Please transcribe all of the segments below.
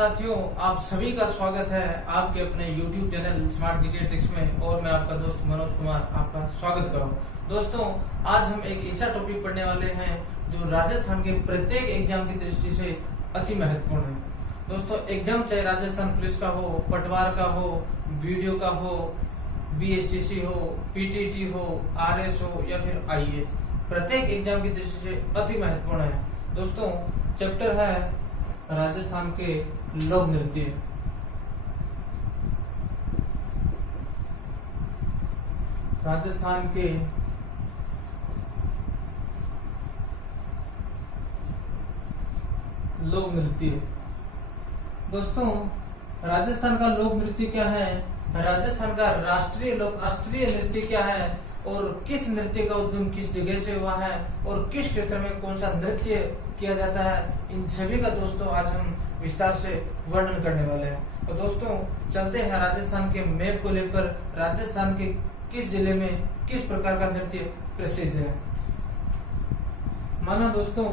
साथियों, आप सभी का स्वागत है आपके अपने YouTube channel smart GK tricks में। और मैं आपका दोस्त मनोज कुमार आपका स्वागत कर रहा हूँ। दोस्तों, आज हम एक ऐसा टॉपिक पढ़ने वाले हैं जो राजस्थान के प्रत्येक एग्जाम की दृष्टि से अति महत्वपूर्ण है। दोस्तों, एग्जाम चाहे राजस्थान पुलिस का हो, पटवार का हो, वीडियो का हो, BSTC हो, PTT हो, RS हो या फिर IAS, प्रत्येक एग्जाम की दृष्टि से अति महत्वपूर्ण है। दोस्तों, चैप्टर है राजस्थान के लोक नृत्य। राजस्थान के लोक नृत्य। दोस्तों, राजस्थान का लोक नृत्य क्या है, राजस्थान का राष्ट्रीय नृत्य क्या है और किस नृत्य का उद्गम किस जगह से हुआ है और किस क्षेत्र में कौन सा नृत्य किया जाता है, इन सभी का दोस्तों आज हम विस्तार से वर्णन करने वाले हैं। तो दोस्तों, चलते हैं राजस्थान के मैप को लेकर। राजस्थान के किस जिले में किस प्रकार का नृत्य प्रसिद्ध है। माना दोस्तों,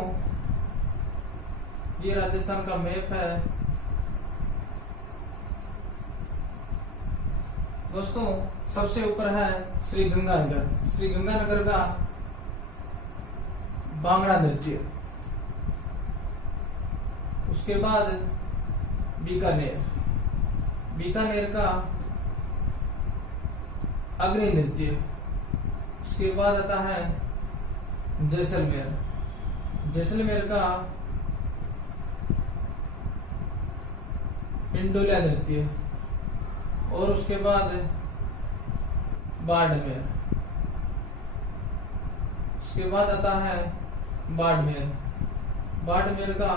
ये राजस्थान का मैप है। दोस्तों, सबसे ऊपर है श्री गंगानगर। श्री गंगानगर का बांगड़ा नृत्य। उसके बाद बीकानेर का अग्नि नृत्य। उसके बाद आता है जैसलमेर का इंडोलिया नृत्य। और उसके बाद बाड़मेर। उसके बाद आता है बाड़मेर का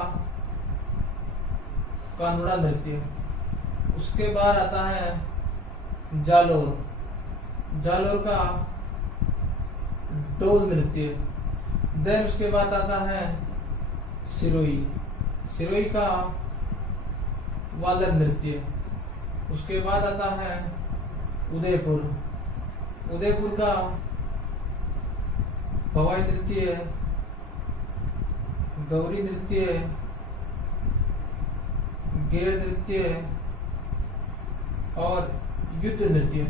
कानूड़ा नृत्य। उसके बाद आता है जालोर का डोल नृत्य। देन उसके बाद आता है सिरोही का वालन नृत्य। उसके बाद आता है उदयपुर का भवाई नृत्य, गौरी नृत्य, गेर नृत्य और युद्ध नृत्य।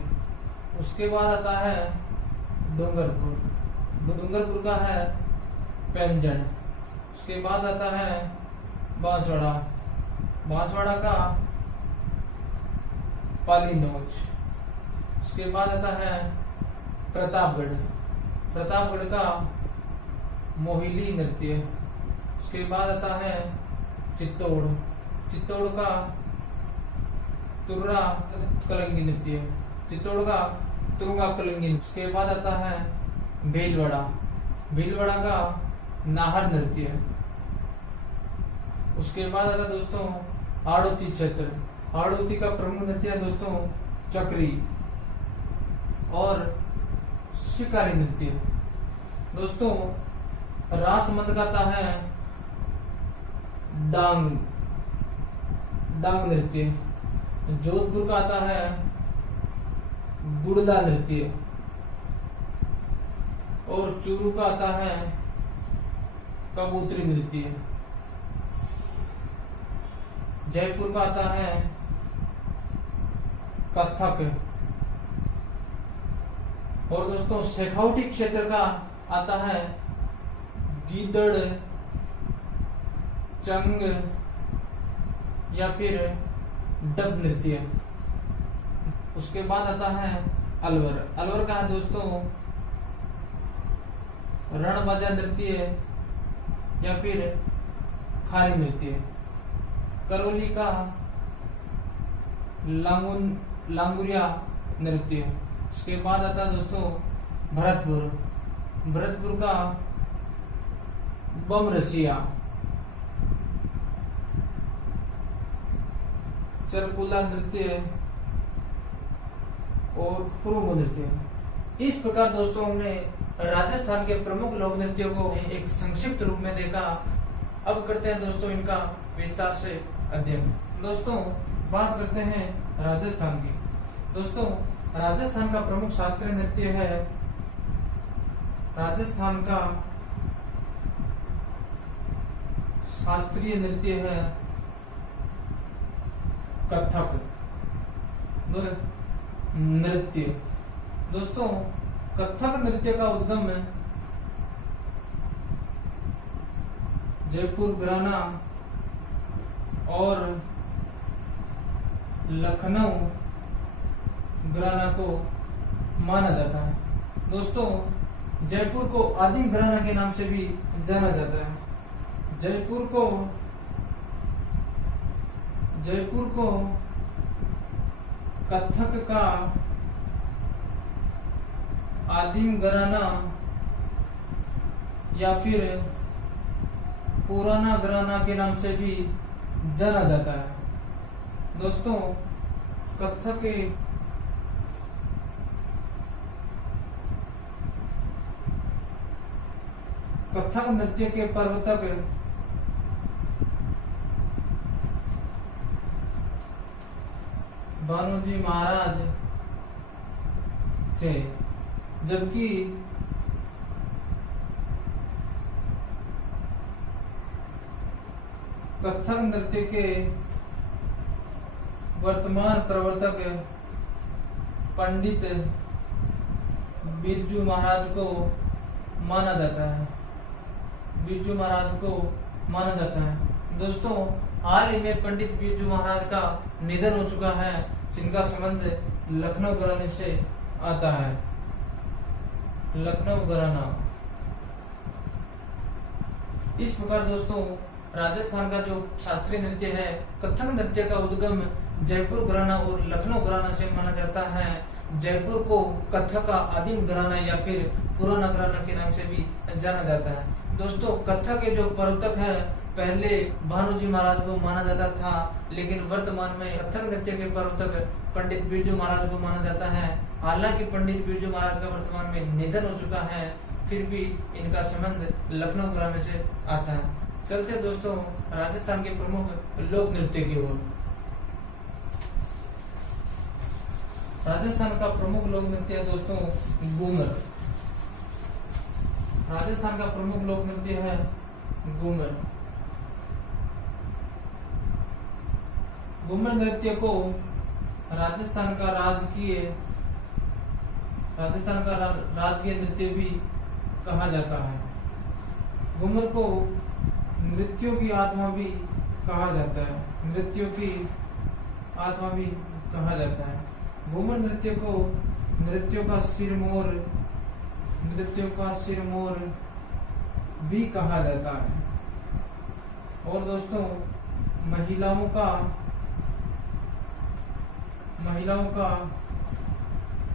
उसके बाद आता है डूंगरपुर का है पैंजन। उसके बाद आता है बांसवाड़ा का पाली नोच। उसके बाद आता है प्रतापगढ़ का मोहिली नृत्य। उसके बाद आता है चित्तौड़ का तुर्रा कलंगी नृत्य। उसके बाद आता है भीलवाड़ा का नाहर नृत्य। उसके बाद आता है दोस्तों हाड़ौती क्षेत्र। हाड़ौती का प्रमुख नृत्य है दोस्तों चक्री और शिकारी नृत्य। दोस्तों, रासमंद का आता है डांग नृत्य। जोधपुर का आता है गुड़ला नृत्य। और चूरू का आता है कबूतरी नृत्य। जयपुर का आता है कथक। और दोस्तों, शेखावटी क्षेत्र का आता है गीदड़, चंग या फिर डब नृत्य। उसके बाद आता है अलवर का है दोस्तों रणबाजा नृत्य या फिर खारी नृत्य। करौली का लांगुरिया नृत्य। उसके बाद आता है दोस्तों भरतपुर का बम रसिया। चरकुला नृत्य और फुरुंग नृत्य। इस प्रकार दोस्तों हमने राजस्थान के प्रमुख लोक नृत्यों को एक संक्षिप्त रूप में देखा। अब करते हैं दोस्तों इनका विस्तार से अध्ययन। दोस्तों, बात करते हैं राजस्थान की। दोस्तों, राजस्थान का प्रमुख शास्त्रीय नृत्य है राजस्थान का शास्त्रीय नृत्य है कथक नृत्य। दोस्तों, कथक नृत्य का उद्गम जयपुर, घराना और लखनऊ घराना को माना जाता है। दोस्तों, जयपुर को आदिम घराना के नाम से भी जाना जाता है। जयपुर को कथक का आदिम घराना या फिर पुराना घराना के नाम से भी जाना जाता है। दोस्तों, कथक नृत्य के प्रवर्तक भानुजी महाराज थे, जबकि कथक नृत्य के वर्तमान प्रवर्तक पंडित बिरजू महाराज को माना जाता है। बिरजू महाराज को माना जाता है। दोस्तों, हाल ही में पंडित बिरजू महाराज का निधन हो चुका है, जिनका संबंध लखनऊ घराने से आता है। लखनऊ घराना। इस प्रकार दोस्तों, राजस्थान का जो शास्त्रीय नृत्य है, कथक नृत्य का उद्गम जयपुर घराना और लखनऊ घराना से माना जाता है। जयपुर को कथक का आदिम घराना या फिर पुराना घराना के नाम से भी जाना जाता है। दोस्तों, कथक के जो प्रवर्तक है, पहले भानुजी महाराज को माना जाता था, लेकिन वर्तमान में कथक नृत्य के प्रवर्तक पंडित बिरजू महाराज को माना जाता है। हालांकि पंडित बिरजू महाराज का वर्तमान में निधन हो चुका है, फिर भी इनका संबंध लखनऊ घराने से आता है। चलते दोस्तों राजस्थान के प्रमुख लोक नृत्य की ओर। राजस्थान का प्रमुख लोक नृत्य है दोस्तों घूमर। राजस्थान का प्रमुख लोक नृत्य है घूमर। घूमर नृत्य को राजस्थान का राजकीय नृत्य भी कहा जाता है। घूमर को नृत्यों की आत्मा भी कहा जाता है। नृत्यों की आत्मा भी कहा जाता है। घूमर नृत्य को नृत्यों का सिरमौर भी कहा जाता है। और दोस्तों, महिलाओं का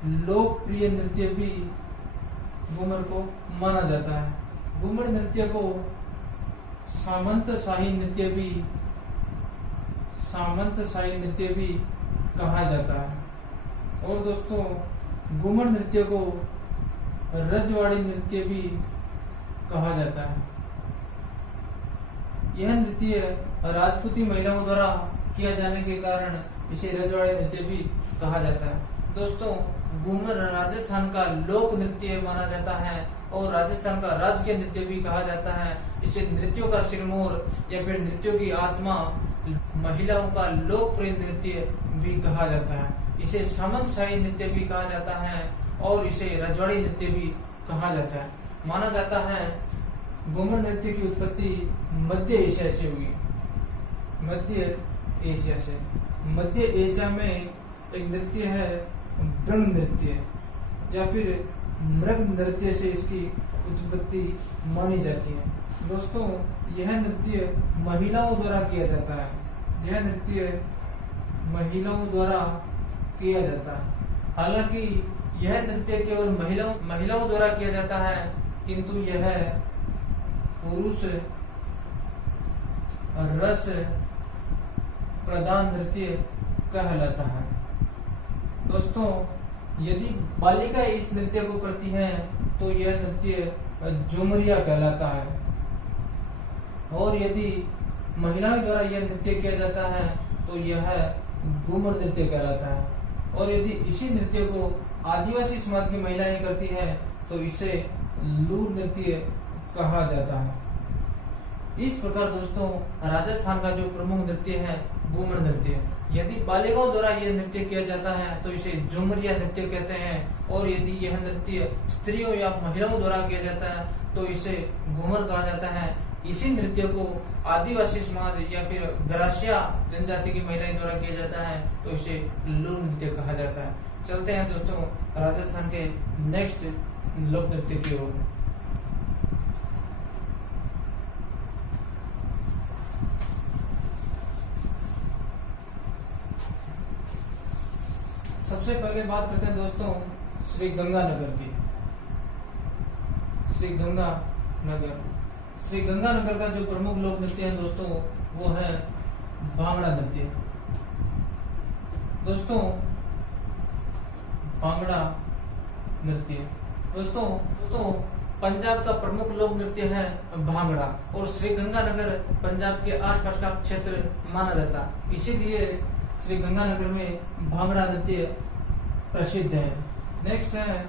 लोकप्रिय नृत्य भी घूमर को माना जाता है। घूमर नृत्य को सामंत शाही नृत्य भी कहा जाता है। और दोस्तों, घूमर नृत्य को रजवाड़ी नृत्य भी कहा जाता है। यह नृत्य राजपूती महिलाओं द्वारा किया जाने के कारण इसे रजवाड़ी नृत्य भी कहा जाता है। दोस्तों, घूमर राजस्थान का लोक नृत्य माना जाता है और राजस्थान का राजकीय नृत्य भी कहा जाता है। इसे नृत्यों का सिरमौर या फिर नृत्यों की आत्मा, महिलाओं का लोकप्रिय नृत्य भी कहा जाता है। इसे सामंत शाही नृत्य भी कहा जाता है और इसे रजवाड़ी नृत्य भी कहा जाता है। माना जाता है घूमर नृत्य की उत्पत्ति मध्य एशिया से हुई। मध्य एशिया में एक नृत्य है ब्रह्म नृत्य या फिर मृग नृत्य से इसकी उत्पत्ति मानी जाती है। दोस्तों, यह नृत्य महिलाओं द्वारा किया जाता है। हालांकि यह नृत्य केवल महिलाओं द्वारा किया जाता है, किंतु यह पुरुष रस प्रधान नृत्य कहलाता है। दोस्तों, यदि बालिका इस नृत्य को करती है तो यह नृत्य झुमरिया कहलाता है, और यदि महिलाओं द्वारा यह नृत्य किया जाता है तो यह घूमर नृत्य कहलाता है। और यदि इसी नृत्य को आदिवासी समाज की महिलाएं करती हैं तो इसे लूर नृत्य कहा जाता है। इस प्रकार दोस्तों, राजस्थान का जो प्रमुख नृत्य है घूमर नृत्य। यदि बालिकाओं द्वारा यह नृत्य किया जाता है तो इसे झुमरिया नृत्य कहते हैं, और यदि यह नृत्य स्त्रियों या महिलाओं द्वारा किया जाता है तो इसे घूमर कहा जाता है। इसी नृत्य को आदिवासी समाज या फिर ग्रासिया जनजाति की महिलाएं द्वारा किया जाता है तो इसे लूर नृत्य कहा जाता है। चलते हैं दोस्तों राजस्थान के नेक्स्ट लोक नृत्य की ओर। सबसे पहले बात करते हैं दोस्तों श्री गंगानगर की। श्री गंगानगर का जो प्रमुख लोक नृत्य है दोस्तों वो है भांगड़ा नृत्य। दोस्तों भांगड़ा नृत्य दोस्तों पंजाब का प्रमुख लोक नृत्य है भांगड़ा, और श्री गंगानगर पंजाब के आसपास का क्षेत्र माना जाता, इसीलिए श्री गंगानगर में भांगड़ा नृत्य प्रसिद्ध है। नेक्स्ट है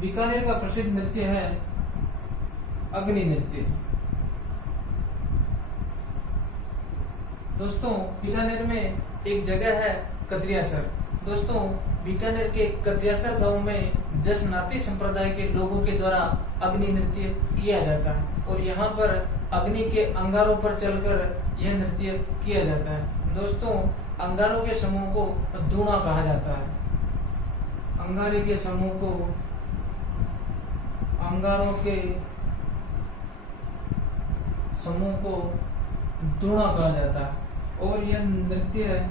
बीकानेर का प्रसिद्ध नृत्य है अग्नि नृत्य। दोस्तों बीकानेर में एक जगह है कतरियासर। दोस्तों बीकानेर के कतरियासर गांव में जसनाती संप्रदाय के लोगों के द्वारा अग्नि नृत्य किया जाता है, और यहाँ पर अग्नि के अंगारों पर चलकर यह नृत्य किया जाता है। दोस्तों अंगारों के समूह को दूना कहा जाता है। अंगारे के समूह को दूना कहा जाता है, और यह नृत्य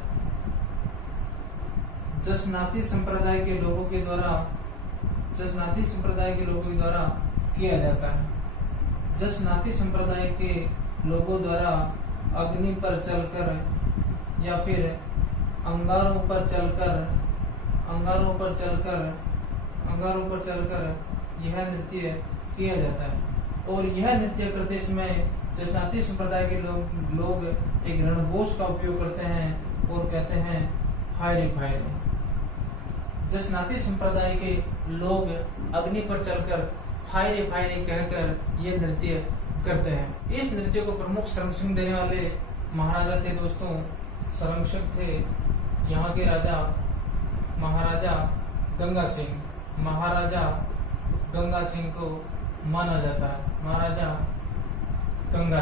जसनाती संप्रदाय के लोगों के द्वारा किया जाता है। जसनाती संप्रदाय के लोगों द्वारा अग्नि पर चलकर या फिर अंगारों पर चलकर यह नृत्य किया जाता है, और यह नृत्य करते समय जसनाती संप्रदाय के लोग एक रणघोष का उपयोग करते हैं और कहते हैं फायरे फायरे। जसनाती संप्रदाय के लोग अग्नि पर चलकर फायरे फायरे कहकर यह नृत्य करते हैं। इस नृत्य को प्रमुख संरक्षण देने वाले महाराजा थे दोस्तों, संरक्षक थे यहाँ के राजा महाराजा गंगा सिंह को माना जाता है। महाराजा गंगा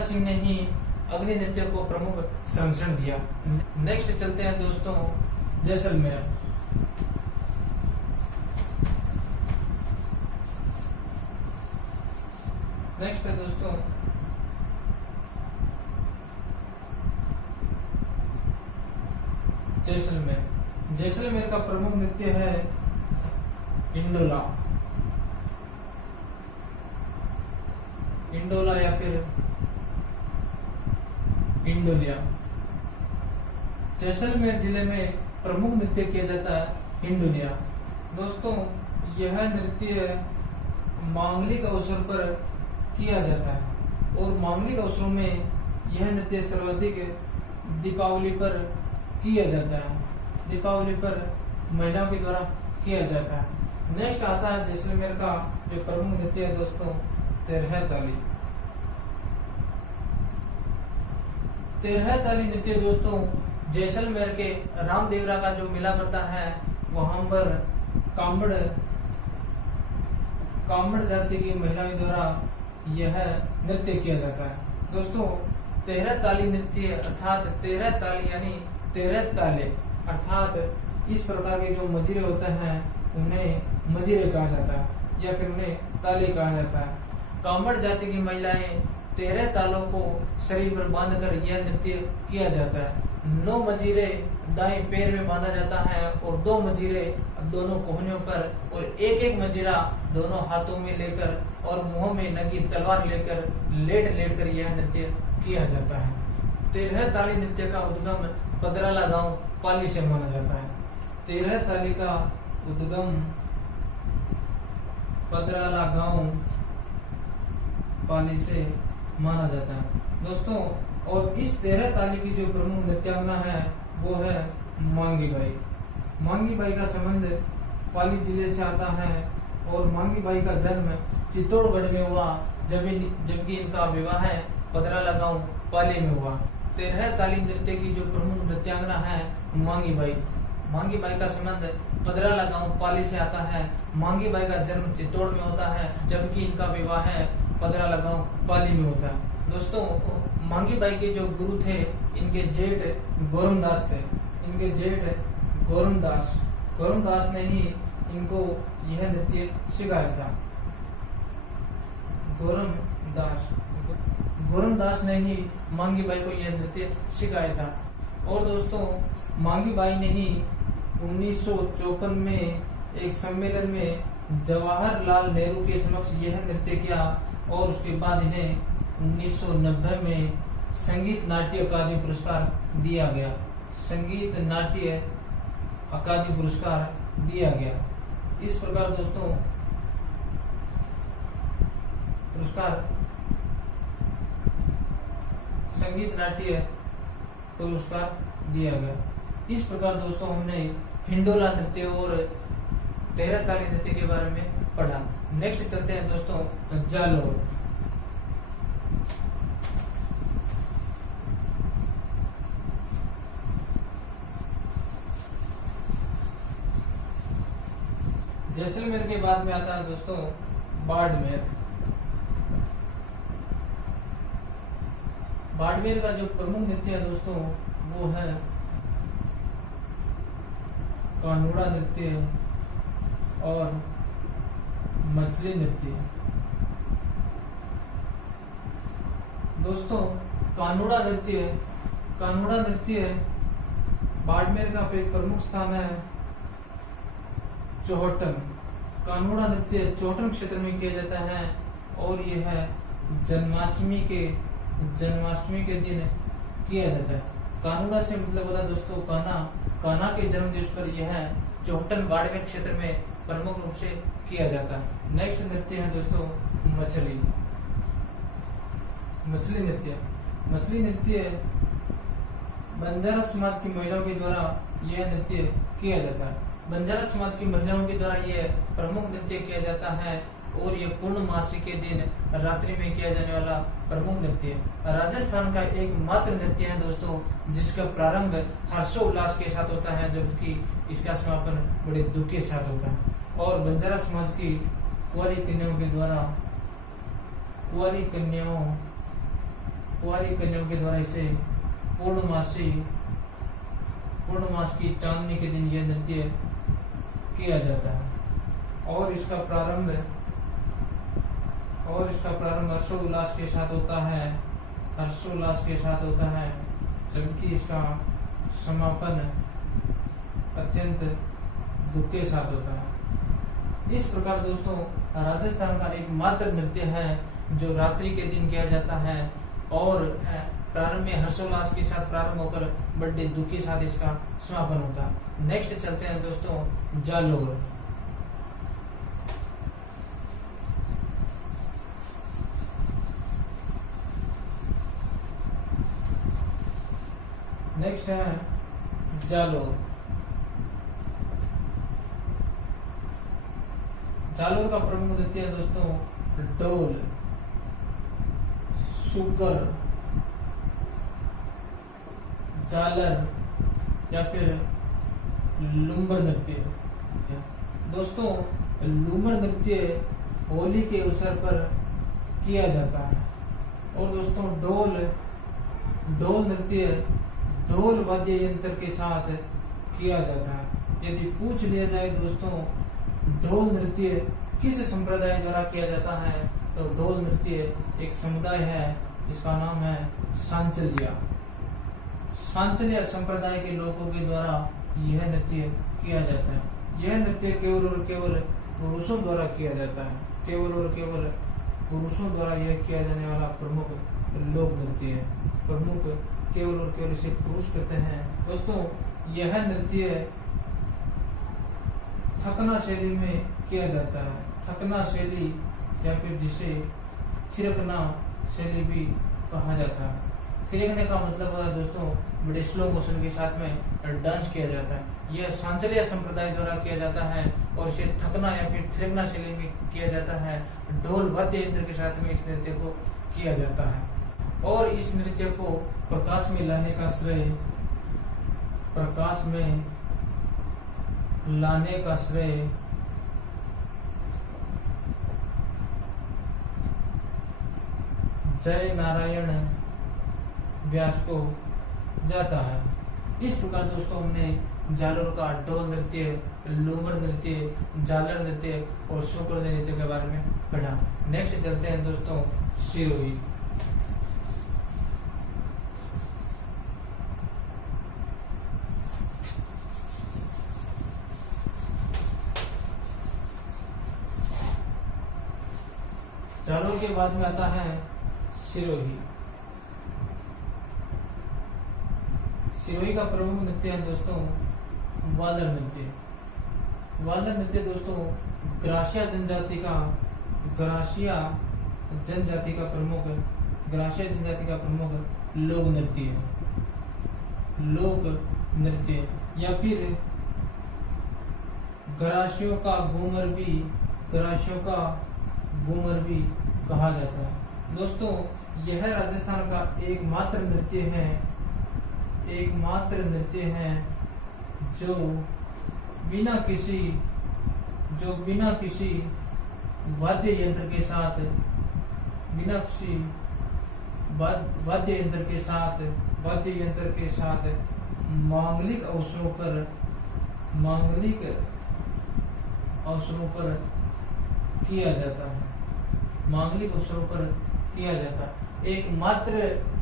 सिंह ने ही अग्नि नृत्य को प्रमुख संरक्षण दिया। नेक्स्ट चलते हैं दोस्तों जैसलमेर। नेक्स्ट है दोस्तों जैसलमेर का प्रमुख नृत्य है इंडोला या फिर इंडोलिया। जैसलमेर जिले में प्रमुख नृत्य किया जाता है इंडोलिया। दोस्तों यह नृत्य मांगलिक अवसर पर किया जाता है, और मांगलिक अवसरों में यह नृत्य सर्वाधिक दीपावली पर किया जाता है। दीपावली पर महिलाओं के द्वारा किया जाता है। नेक्स्ट आता है जैसलमेर का जो प्रमुख नृत्य है दोस्तों तेरह ताली नृत्य। दोस्तों जैसलमेर के रामदेवरा का जो मेला पड़ता है वहां पर कामड़ जाति की महिलाओं द्वारा यह नृत्य किया जाता है। दोस्तों 13 ताली नृत्य अर्थात 13 ताली यानी 13 ताले अर्थात इस प्रकार के जो मजीरे होते हैं उन्हें मजीरे कहा जाता है या फिर उन्हें ताले कहा जाता है। कामड़ जाति की महिलाएं 13 तालों को शरीर पर बांधकर यह नृत्य किया जाता है। 9 मजीरे दाएं पैर में बांधा जाता है और 2 मजीरे दोनों कोहनियों पर और एक मजीरा दोनों हाथों में लेकर और मुंह में नंगी तलवार लेकर लेट कर यह नृत्य किया जाता है। 13 ताली नृत्य का उद्गम पगराला गांव पाली से माना जाता है। 13 ताली का उद्गम पगराला गांव पाली से माना जाता है दोस्तों। और इस 13 ताली की जो प्रमुख नृत्यांगना है वो है मांगी बाई। मांगी बाई का संबंध पाली जिले से आता है और मांगी बाई का जन्म चित्तौड़गढ़ में हुआ, जबकि इनका विवाह पदराला गांव पाली में हुआ। 13 ताली नृत्य की जो प्रमुख नृत्यांगना है मांगी बाई। मांगी बाई का संबंध पदराला गांव पाली से आता है। मांगी बाई का जन्म चित्तौड़ में होता है, जबकि इनका विवाह पदराला गांव पाली में होता है। दोस्तों, मांगी बाई के जो गुरु थे, इनके जेठ गौरमदास थे। इनके जेठ गौरमदास ने ही इनको यह नृत्य सिखाया था। गौरमदास ने ही मांगी बाई को यह नृत्य सिखाया था। और दोस्तों, मांगी बाई ने ही 1954 में एक सम्मेलन में जवाहरलाल नेहरू के समक्ष यह नृत्य किया और उसके बाद इन्हें 1990 में संगीत नाट्य अकादमी पुरस्कार दिया गया। संगीत नाट्य अकादमी पुरस्कार दिया गया। इस प्रकार दोस्तों पुरस्कार संगीत नाट्य पुरस्कार दिया गया। इस प्रकार दोस्तों हमने हिंडोला नृत्य और 13 ताली नृत्य के बारे में पढ़ा। नेक्स्ट चलते हैं दोस्तों जालोर। जैसलमेर के बाद में आता है दोस्तों बाड़मेर। बाड़मेर का जो प्रमुख नृत्य है दोस्तों वो है कानूड़ा नृत्य और मछली नृत्य। दोस्तों, कानूड़ा नृत्य बाड़मेर का एक प्रमुख स्थान है चौहटन। कानूड़ा नृत्य चौहटन क्षेत्र में किया जाता है और यह जन्माष्टमी के दिन किया जाता है। कानूड़ा से मतलब होता है दोस्तों कान्हा के जन्म दिवस पर यह चौहटन बाड़मेर क्षेत्र में प्रमुख रूप से किया जाता है। नेक्स्ट नृत्य है दोस्तों मछली नृत्य बंजारा समाज की महिलाओं के द्वारा यह नृत्य किया जाता है। बंजारा समाज की महिलाओं के द्वारा यह प्रमुख नृत्य किया जाता है और यह पूर्णमासी के दिन रात्रि में किया जाने वाला प्रमुख नृत्य राजस्थान का एकमात्र नृत्य है दोस्तों, जिसका प्रारंभ हर्षोल्लास के साथ होता है, जबकि इसका समापन बड़े दुख के साथ होता है। और बंजारा समाज की कुंवारी कन्याओं के द्वारा इसे पूर्णमास की चांदनी के दिन यह नृत्य किया जाता है और इसका प्रारंभ हर्षोल्लास के साथ होता है, जबकि इसका समापन अत्यंत दुख के साथ होता है। इस प्रकार दोस्तों राजस्थान का एकमात्र नृत्य है जो रात्रि के दिन किया जाता है और प्रारंभ में हर्षोल्लास के साथ प्रारंभ होकर बड़े दुख के साथ इसका समापन होता है। नेक्स्ट चलते हैं दोस्तों जालोर। नेक्स्ट है जालोर। जालोर का प्रमुख नृत्य है दोस्तों ढोल, सुगर, झालर या फिर लूमर नृत्य। दोस्तों, लूमर नृत्य होली के अवसर पर किया जाता है। और दोस्तों ढोल नृत्य ढोल वाद्य यंत्र के साथ किया जाता है। यदि पूछ लिया जाए दोस्तों ढोल नृत्य किस संप्रदाय द्वारा किया जाता है, तो ढोल नृत्य एक समुदाय है जिसका नाम है सांचलिया संप्रदाय के लोगों के द्वारा यह नृत्य किया जाता है। यह नृत्य केवल और केवल पुरुषों द्वारा किया जाता है। केवल और केवल पुरुषों द्वारा यह किया जाने वाला प्रमुख लोक नृत्य है। केवल और केवल इसे पुरुष करते हैं। दोस्तों, यह नृत्य थकना शैली में किया जाता है। थकना शैली या फिर जिसे थिरकना शैली भी कहा जाता है। थिरकने का मतलब होता है दोस्तों बड़े स्लो मोशन के साथ में डांस किया जाता है। यह सांचलिया संप्रदाय द्वारा किया जाता है और इसे थकना या फिर थिरकना शैली में किया जाता है। ढोल वाद्य यंत्र के साथ में इस नृत्य को किया जाता है और इस नृत्य को प्रकाश में लाने का श्रेय जय नारायण व्यास को जाता है। इस प्रकार दोस्तों हमने जालोर का ढोल नृत्य, लूमर नृत्य, झालर नृत्य और शोकर नृत्य के बारे में पढ़ा। नेक्स्ट चलते हैं दोस्तों सिरोही। जालोर के बाद में आता है सिरोही। सिरोही का प्रमुख नृत्य है दोस्तों वालर नृत्य। वालर नृत्य दोस्तों ग्रासिया जनजाति का प्रमुख लोक नृत्य या फिर ग्रासियों का घूमर भी कहा जाता है। दोस्तों यह राजस्थान का एकमात्र नृत्य है जो बिना किसी वाद्य यंत्र के साथ मांगलिक अवसरों पर किया जाता है। एकमात्र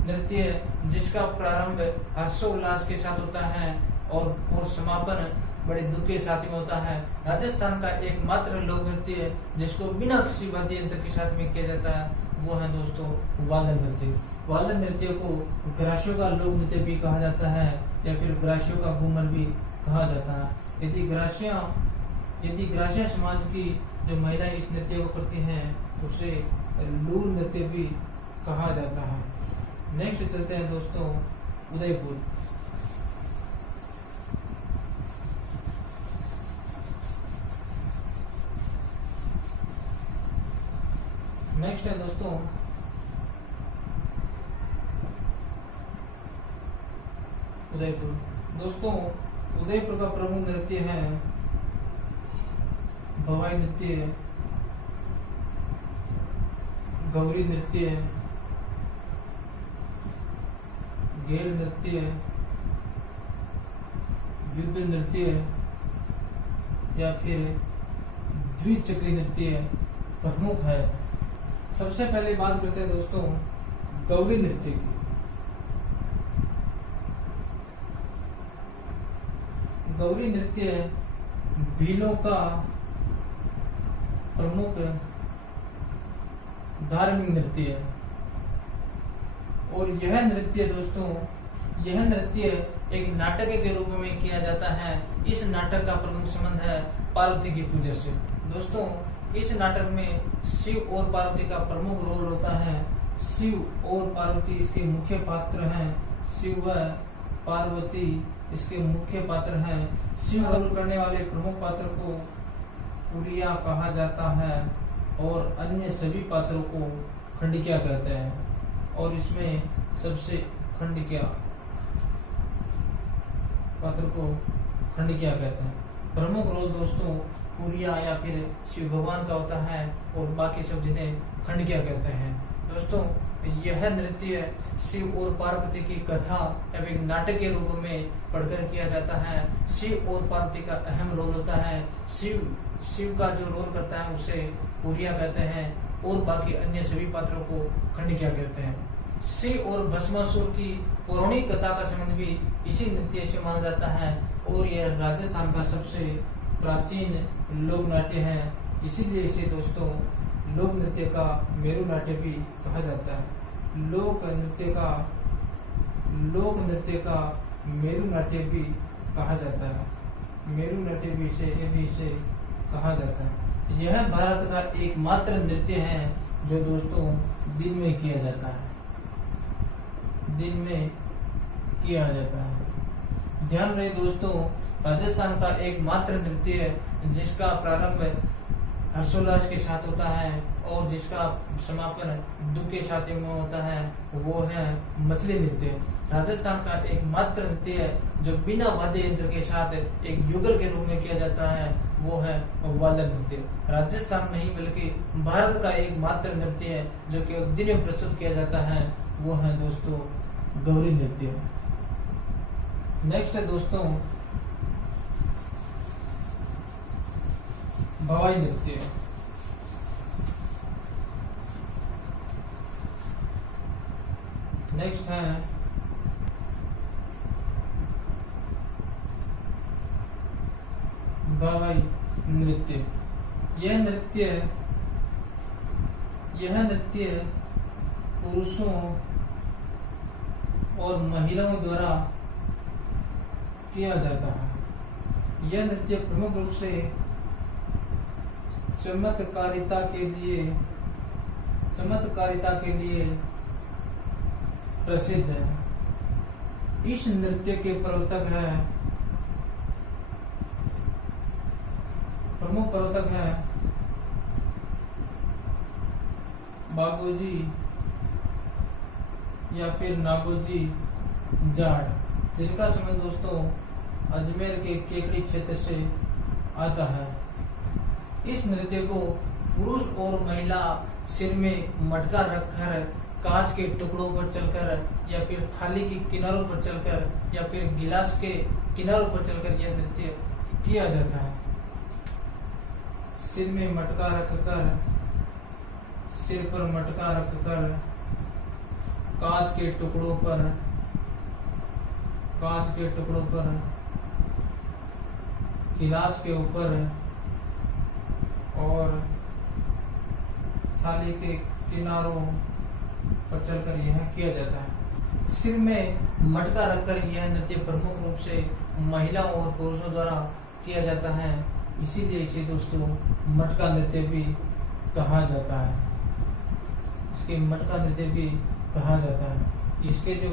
नृत्य जिसका प्रारंभ हर्षोल्लास के साथ होता है और समापन बड़े दुख के साथ में होता है। राजस्थान का एकमात्र लोक नृत्य जिसको बिना किसी वाद्य यंत्र के साथ में किया जाता है वो है दोस्तों वालन नृत्य। वालन नृत्य को ग्रासियों का लोक नृत्य भी कहा जाता है या फिर ग्रासियों का घूमर भी कहा जाता है। यदि ग्रासिया समाज की जो महिलाएं इस नृत्य को करती हैं उसे लूर नृत्य भी कहा जाता है। नेक्स्ट चलते हैं दोस्तों उदयपुर। नेक्स्ट है दोस्तों उदयपुर। दोस्तों उदयपुर का प्रमुख नृत्य है भवाई नृत्य, गौरी नृत्य, घेर नृत्य, युद्ध नृत्य या फिर द्विचक्री नृत्य प्रमुख है। सबसे पहले बात करते हैं दोस्तों गौरी नृत्य की। गौरी नृत्य भीलों का प्रमुख धार्मिक नृत्य है और यह नृत्य एक नाटक के रूप में किया जाता है। इस नाटक का प्रमुख संबंध है पार्वती की पूजा से। दोस्तों इस नाटक में शिव और पार्वती का प्रमुख रोल होता है। शिव और पार्वती इसके मुख्य पात्र हैं। शिव व पार्वती इसके मुख्य पात्र हैं। शिव रोल करने वाले प्रमुख पात्र को पुरिया कहा जाता है और अन्य सभी पात्रों को खंडिकिया कहते हैं और इसमें सबसे खंडिकिया पात्र को खंडिकिया कहते हैं। प्रमुख रोल दोस्तों पुरिया या फिर शिव भगवान का होता है और बाकी सब जिन्हें खंडिकिया कहते हैं। दोस्तों यह नृत्य शिव और पार्वती की कथा या फिर नाटक के रूप में पढ़कर किया जाता है। शिव और पार्वती का अहम रोल होता है। शिव का जो रोल करता है उसे पुरिया कहते हैं और बाकी अन्य सभी पात्रों को खंडिकिया कहते हैं। शिव और भस्मासुर की पौराणिक कथा का संबंध भी इसी नृत्य से माना जाता है और यह राजस्थान का सबसे प्राचीन लोक नाट्य है। इसीलिए इसे दोस्तों लोक नृत्य का मेरु नाट्य भी कहा जाता है। लोक नृत्य का मेरु नाट्य भी कहा जाता है। मेरु नाट्य भी इसे कहा जाता है। यह भारत का एकमात्र नृत्य है जो दोस्तों दिन में किया जाता है। दिन में किया जाता है। ध्यान रहे दोस्तों, राजस्थान का एकमात्र नृत्य है जिसका प्रारंभ हर्षोल्लास के साथ होता है और जिसका समापन दुख के साथ में होता है, वो है मछली नृत्य। राजस्थान का एकमात्र नृत्य है जो बिना वाद्य यंत्र के साथ एक युगल के रूप में किया जाता है, वो है वादन नृत्य। राजस्थान नहीं बल्कि भारत का एकमात्र नृत्य है जो केवल दिन में प्रस्तुत किया जाता है, वो है दोस्तों गौरी नृत्य। नेक्स्ट है दोस्तों भवाई नृत्य। नेक्स्ट है भवाई नृत्य। यह नृत्य पुरुषों और महिलाओं द्वारा किया जाता है। यह नृत्य प्रमुख रूप से चमत्कारिता के लिए प्रसिद्ध है। इस नृत्य के प्रमुख प्रवर्तक है बागोजी या फिर नागोजी जाट, जिनका संबंध दोस्तों अजमेर के केकड़ी क्षेत्र से आता है। इस नृत्य को पुरुष और महिला सिर में मटका रखकर कांच के टुकड़ों पर चलकर या फिर थाली के किनारों पर चलकर या फिर गिलास के किनारों पर चलकर यह नृत्य किया जाता है। सिर में मटका रखकर, सिर पर मटका रखकर कांच के टुकड़ों पर गिलास के ऊपर और थाली के किनारों पर चलकर यह किया जाता है। सिर में मटका रखकर यह नृत्य प्रमुख रूप से महिलाओं और पुरुषों द्वारा किया जाता है, इसीलिए इसे दोस्तों मटका नृत्य भी कहा जाता है। इसके मटका नृत्य भी कहा जाता है। इसके जो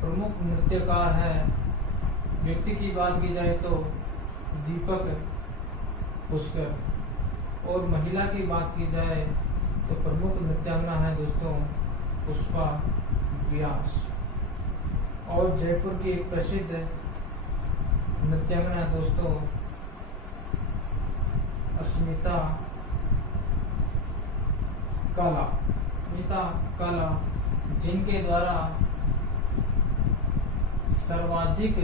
प्रमुख नृत्यकार है, व्यक्ति की बात की जाए तो दीपक पुष्कर, और महिला की बात की जाए तो प्रमुख नृत्यांगना है दोस्तों पुष्पा व्यास। और जयपुर की एक प्रसिद्ध नृत्यांगना है दोस्तों अस्मिता काला, जिनके द्वारा सर्वाधिक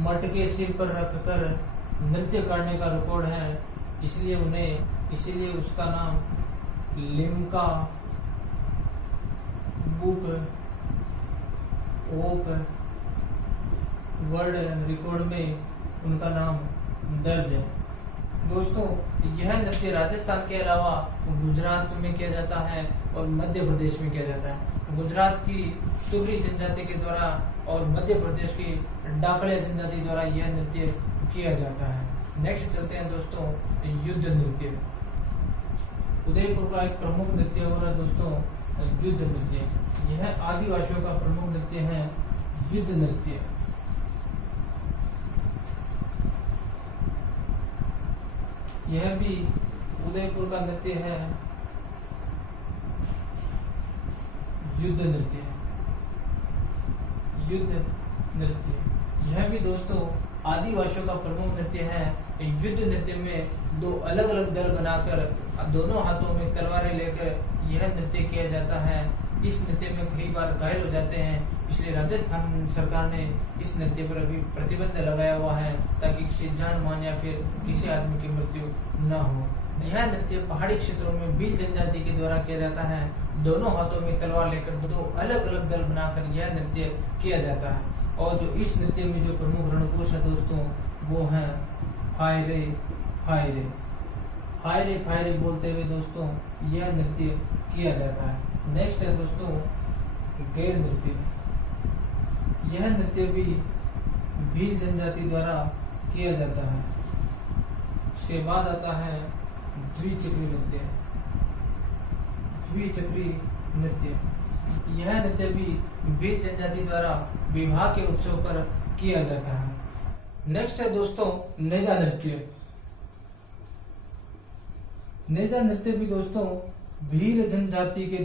मटके सिर पर रखकर नृत्य करने का रिकॉर्ड है, इसलिए उसका नाम Limca book of world record में उनका नाम दर्ज है। दोस्तों यह नृत्य राजस्थान के अलावा गुजरात में किया जाता है और मध्य प्रदेश में किया जाता है। गुजरात की तुर्री जनजाति के द्वारा और मध्य प्रदेश की डाकड़िया जनजाति द्वारा यह नृत्य किया जाता है। नेक्स्ट चलते हैं दोस्तों युद्ध नृत्य। उदयपुर का एक प्रमुख नृत्य हो रहा है दोस्तों युद्ध नृत्य। यह आदिवासियों का प्रमुख नृत्य है युद्ध नृत्य। यह भी उदयपुर का नृत्य है युद्ध नृत्य। यह भी दोस्तों आदिवासियों का प्रमुख नृत्य है। युद्ध नृत्य में दो अलग अलग दल बनाकर दोनों हाथों में तलवारें लेकर यह नृत्य किया जाता है। इस नृत्य में कई बार घायल हो जाते हैं, इसलिए राजस्थान सरकार ने इस नृत्य पर अभी प्रतिबंध लगाया हुआ है ताकि किसी जान मान या फिर किसी आदमी की मृत्यु न हो। यह नृत्य पहाड़ी क्षेत्रों में भील जनजाति के द्वारा किया जाता है। दोनों हाथों में तलवार लेकर दो अलग अलग दल बनाकर यह नृत्य किया जाता है। और जो इस नृत्य में जो प्रमुख रणकोष है दोस्तों वो है हाय रे हाय रे, हाय रे हाय रे बोलते हुए दोस्तों यह नृत्य किया जाता है। नेक्स्ट है दोस्तों गैर नृत्य। यह नृत्य भी भील जनजाति द्वारा किया जाता है। उसके बाद आता है द्विचक्री नृत्य। द्विचक्री नृत्य। यह नृत्य भी भील जनजाति द्वारा विवाह के उत्सव पर किया जाता है। नेक्स्ट है दोस्तों नेजा नृत्य। नेजा नृत्य भी दोस्तों भील जनजाति के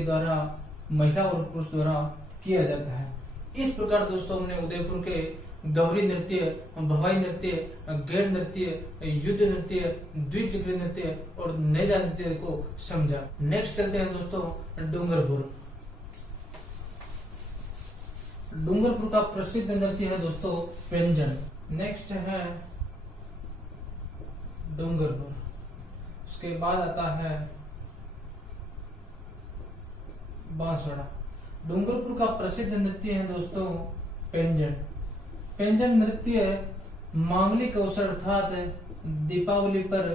द्वारा महिला और पुरुष द्वारा किया जाता है। इस प्रकार दोस्तों हमने उदयपुर के गौरी नृत्य, भवाई नृत्य, गेर नृत्य, युद्ध नृत्य, द्विचक्री नृत्य और नेजा नृत्य को समझा। नेक्स्ट चलते हैं दोस्तों डूंगरपुर। डूंगरपुर का प्रसिद्ध नृत्य है दोस्तों पेंजन। नेक्स्ट है डूंगरपुर। उसके बाद आता है बांसवाड़ा। डूंगरपुर का प्रसिद्ध नृत्य है दोस्तों पेंजन। पेंजन नृत्य मांगलिक अवसर अर्थात दीपावली पर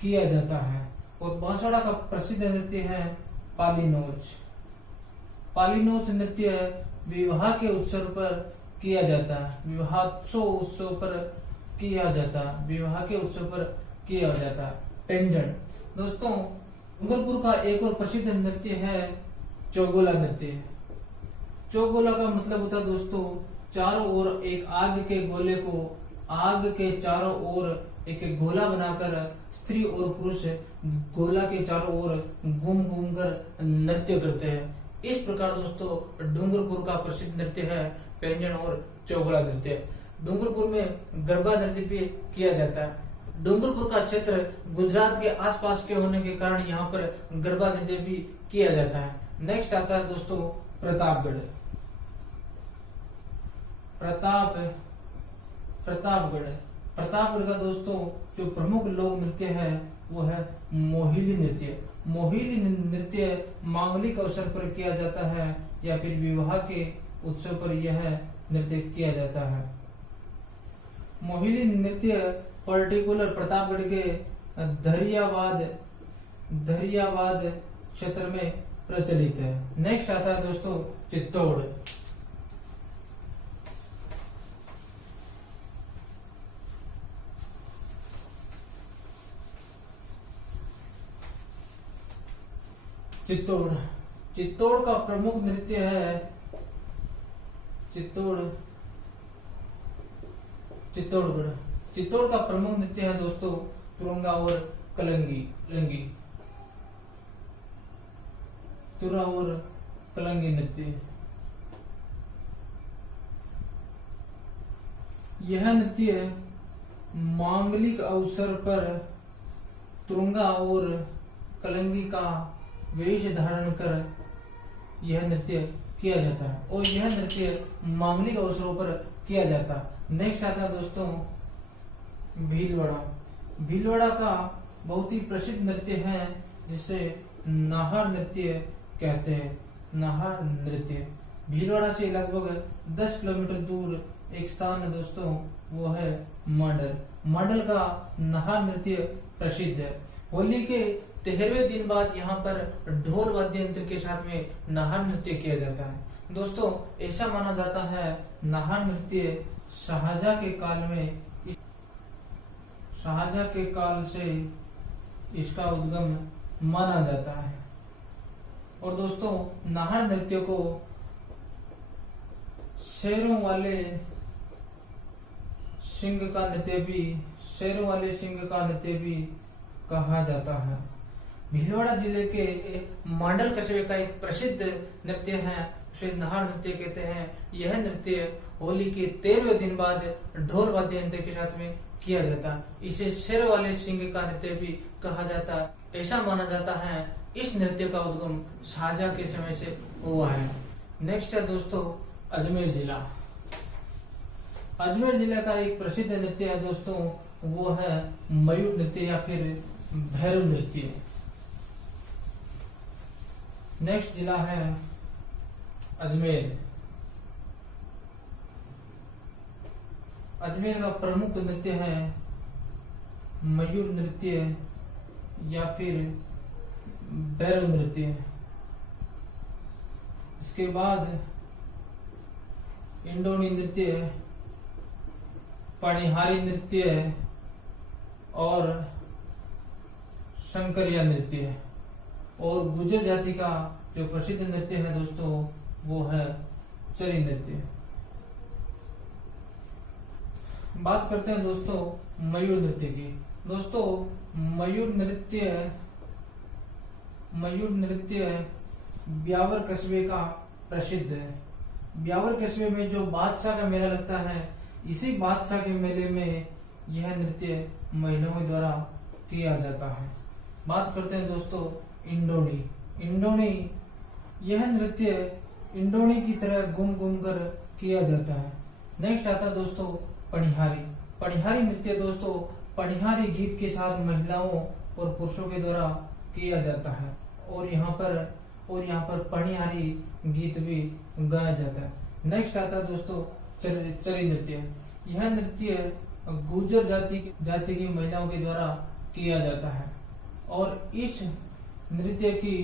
किया जाता है। और बांसवाड़ा का प्रसिद्ध नृत्य है पालीनोच। पालीनोच नृत्य विवाह के उत्सव पर किया जाता है, उत्सव पर किया जाता है, विवाह के उत्सव पर किया जाता है पेंजन। दोस्तों डूंगरपुर का एक और प्रसिद्ध नृत्य है चौगोला नृत्य। चौगोला का मतलब होता है दोस्तों चारों ओर एक आग के चारों ओर एक गोला बनाकर स्त्री और पुरुष गोला के चारों ओर घूम घूम कर नृत्य करते हैं। इस प्रकार दोस्तों डूंगरपुर का प्रसिद्ध नृत्य है पेंजन और चौगोला नृत्य। डूंगरपुर में गरबा नृत्य भी किया जाता है। डूंगरपुर का क्षेत्र गुजरात के आसपास के होने के कारण यहाँ पर गरबा नृत्य भी किया जाता है। नेक्स्ट आता है दोस्तों प्रतापगढ़। प्रतापगढ़ का दोस्तों जो प्रमुख लोक नृत्य है वो है मोहिली नृत्य। मोहिली नृत्य मांगलिक अवसर पर किया जाता है या फिर विवाह के उत्सव पर यह नृत्य किया जाता है। मोहिली नृत्य पर्टिकुलर प्रतापगढ़ के धरियावाद क्षेत्र में प्रचलित है। नेक्स्ट आता है दोस्तों चित्तौड़। चित्तौड़ का प्रमुख नृत्य है चित्तौड़ का प्रमुख नृत्य है दोस्तों तुरंगा और कलंगी नृत्य। यह नृत्य मांगलिक अवसर पर तुरंगा और कलंगी का वेश धारण कर यह नृत्य किया जाता है और यह नृत्य मांगलिक अवसरों पर किया जाता है। नेक्स्ट आता है दोस्तों भीलवाड़ा। भीलवाड़ा का बहुत ही प्रसिद्ध नृत्य है जिसे नाहर नृत्य कहते हैं। नाहर नृत्य भीलवाड़ा से लगभग 10 किलोमीटर दूर एक स्थान है दोस्तों, वो है मांडल। मांडल का नाहर नृत्य प्रसिद्ध है। होली के 13वें दिन बाद यहाँ पर ढोल वाद्य यंत्र के साथ में नाहर नृत्य किया जाता है। दोस्तों ऐसा माना जाता है नाहर नृत्य शाहजहां के काल से इसका उद्गम माना जाता है। और दोस्तों नाहर नृत्य को शेरों वाले सिंह का नृत्य भी कहा जाता है। भीलवाड़ा जिले के मांडल कस्बे का एक प्रसिद्ध नृत्य है, उसे नाहर नृत्य कहते हैं। यह नृत्य होली के 13वें दिन बाद ढोल वाद्य यंत्र के साथ में किया जाता है। इसे शेर वाले सिंह का नृत्य भी कहा जाता है। ऐसा माना जाता है इस नृत्य का उद्गम शाहजहां के समय से हुआ है। नेक्स्ट है दोस्तों अजमेर जिला। अजमेर जिला का एक प्रसिद्ध नृत्य है दोस्तों, वो है मयूर नृत्य या फिर भैरव नृत्य। नेक्स्ट जिला है अजमेर। अजमेर का प्रमुख नृत्य है मयूर नृत्य या फिर भैरव नृत्य। इसके बाद इंडोनी नृत्य, पनिहारी नृत्य और शंकरिया नृत्य है। और गुर्जर जाति का जो प्रसिद्ध नृत्य है दोस्तों वो है चरी नृत्य। बात करते हैं दोस्तों मयूर नृत्य की। दोस्तों मयूर नृत्य ब्यावर कस्बे का प्रसिद्ध है। ब्यावर कस्बे में जो बादशाह का मेला लगता है, इसी बादशाह के मेले में यह नृत्य महिलाओं द्वारा किया जाता है। बात करते हैं दोस्तों इंडोनी। यह नृत्य इंडोनी की तरह घूम घूम कर किया जाता है। नेक्स्ट आता है दोस्तों पनिहारी नृत्य। दोस्तों पनिहारी गीत के साथ महिलाओं और पुरुषों के द्वारा किया जाता है और यहाँ पर पनिहारी गीत भी गाया जाता है। नेक्स्ट आता है दोस्तों चरी नृत्य। यह नृत्य गुर्जर जाति की महिलाओं के द्वारा किया जाता है और इस नृत्य की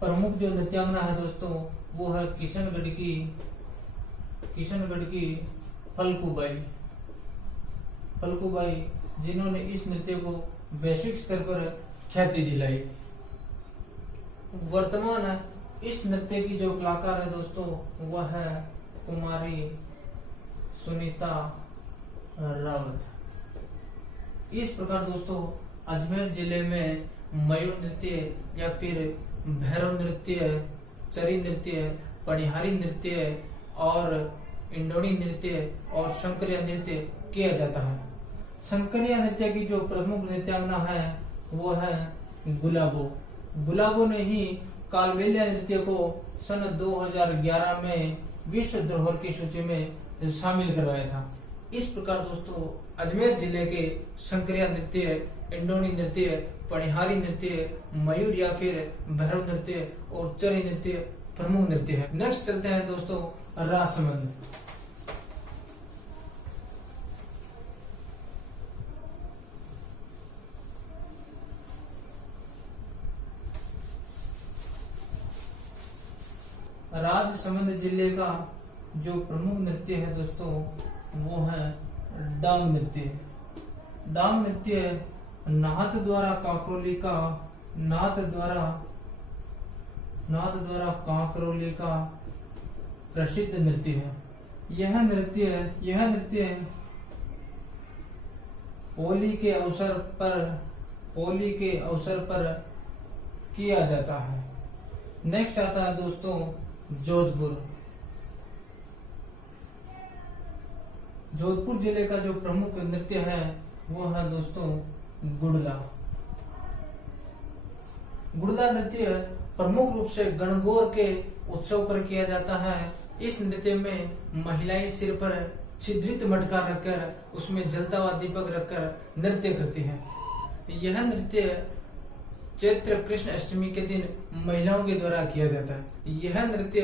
प्रमुख जो नृत्यांगना है दोस्तों वो है किशनगढ़ की फल्गुबाई, जिन्होंने इस नृत्य को वैश्विक स्तर पर ख्याति दिलाई। वर्तमान इस नृत्य की जो कलाकार है दोस्तों वह है कुमारी सुनीता रावत। इस प्रकार दोस्तों अजमेर जिले में मयूर नृत्य या फिर भैरव नृत्य, चरी नृत्य, पनिहारी नृत्य और इंडोनी नृत्य और शंकरिया नृत्य किया जाता है। शंकरिया नृत्य की जो प्रमुख नृत्यांगना है वो है गुलाबो ने ही कालबेलिया नृत्य को सन 2011 में विश्व धरोहर की सूची में शामिल करवाया था। इस प्रकार दोस्तों अजमेर जिले के शंकरिया नृत्य, इंडोनी नृत्य, पनिहारी नृत्य, मयूर या फिर भैरव नृत्य और चरी नृत्य प्रमुख नृत्य है। नेक्स्ट चलते हैं दोस्तों राजसमंद। राजसमंद जिले का जो प्रमुख नृत्य है दोस्तों वो है डांग नृत्य नाथ द्वारा कांकरोली का प्रसिद्ध नृत्य है। यह नृत्य होली के अवसर पर किया जाता है। नेक्स्ट आता है दोस्तों जोधपुर जिले का जो प्रमुख नृत्य है वो है दोस्तों गुड़ला नृत्य प्रमुख रूप से गणगौर के उत्सव पर किया जाता है। इस नृत्य में महिलाएं सिर पर छिद्रित मटका रखकर उसमें जलता हुआ दीपक रखकर नृत्य करती हैं। यह नृत्य चैत्र कृष्ण अष्टमी के दिन महिलाओं के द्वारा किया जाता है। यह नृत्य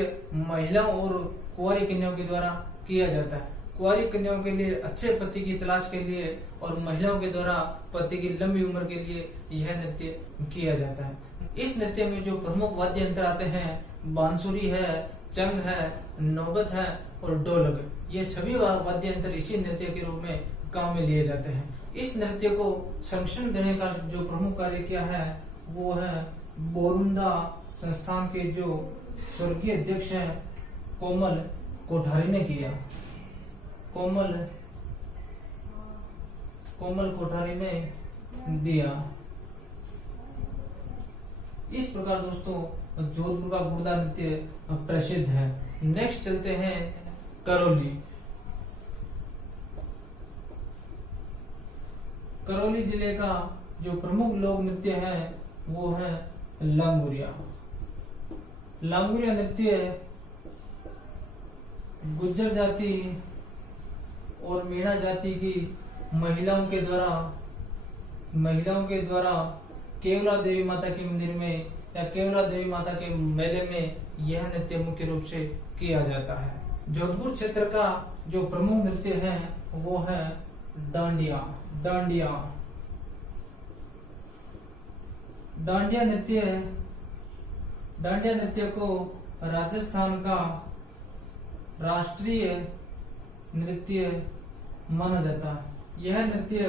महिलाओं और कुंवारी कन्याओं के द्वारा किया जाता है। कुंवारी कन्याओं के लिए अच्छे पति की तलाश के लिए और महिलाओं के द्वारा पति की लंबी उम्र के लिए यह नृत्य किया जाता है। इस नृत्य में जो प्रमुख वाद्य यंत्र आते हैं बांसुरी है, चंग है, नौबत है और ढोलक, ये सभी वाद्य यंत्र इसी नृत्य के रूप में काम में लिए जाते हैं। इस नृत्य को संरक्षण देने का जो प्रमुख कार्य किया है वो है बोरुंदा संस्थान के जो स्वर्गीय अध्यक्ष हैं कोमल कोठारी ने किया। कोमल कोठारी ने दिया। इस प्रकार दोस्तों जोधपुर का गुर्दा नृत्य प्रसिद्ध है। नेक्स्ट चलते हैं करौली जिले का जो प्रमुख लोक नृत्य है वो है लांगुरिया नृत्य गुज्जर जाति और मीणा जाति की महिलाओं के द्वारा केवला देवी माता के मंदिर में या केवला देवी माता के मेले में यह नृत्य मुख्य रूप से किया जाता है। जोधपुर क्षेत्र का जो प्रमुख नृत्य है वो है डांडिया नृत्य को राजस्थान का राष्ट्रीय नृत्य माना जाता है। यह नृत्य